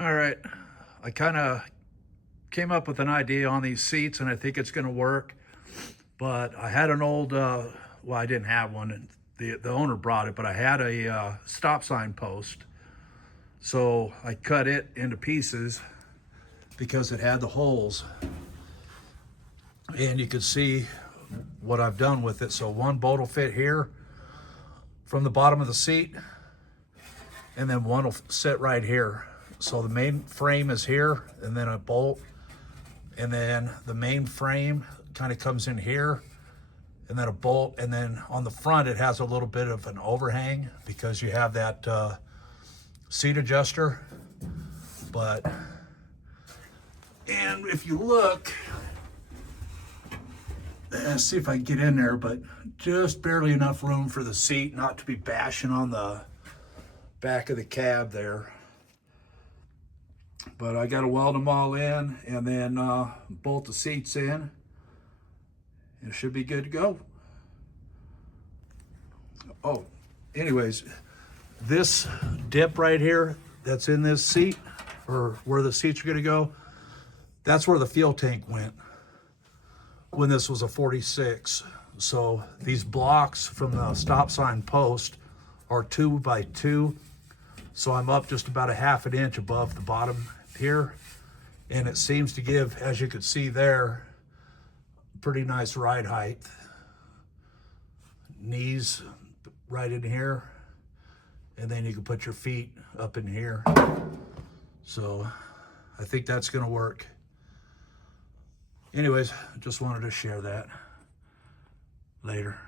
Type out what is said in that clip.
All right, I kind of came up with an idea on these seats and I think it's going to work. But I had an old, well, I didn't have one, and the owner brought it, but I had a stop sign post. So I cut it into pieces because it had the holes. And you can see what I've done with it. So one bolt will fit here from the bottom of the seat, and then one will sit right here. So the main frame is here, and then a bolt, and then the main frame kind of comes in here, and then a bolt, and then on the front it has a little bit of an overhang because you have that seat adjuster. And if you look, let's see if I can get in there, but just barely enough room for the seat not to be bashing on the back of the cab there. But I got to weld them all in and then bolt the seats in. It should be good to go. Oh, anyways, this dip right here that's in this seat, or where the seats are going to go, that's where the fuel tank went when this was a 46. So these blocks from the stop sign post are 2 by 2. So I'm up just about a ½ an inch above the bottom here. And it seems to give, as you can see there, pretty nice ride height. Knees right in here. And then you can put your feet up in here. So I think that's gonna work. Anyways, just wanted to share that. Later.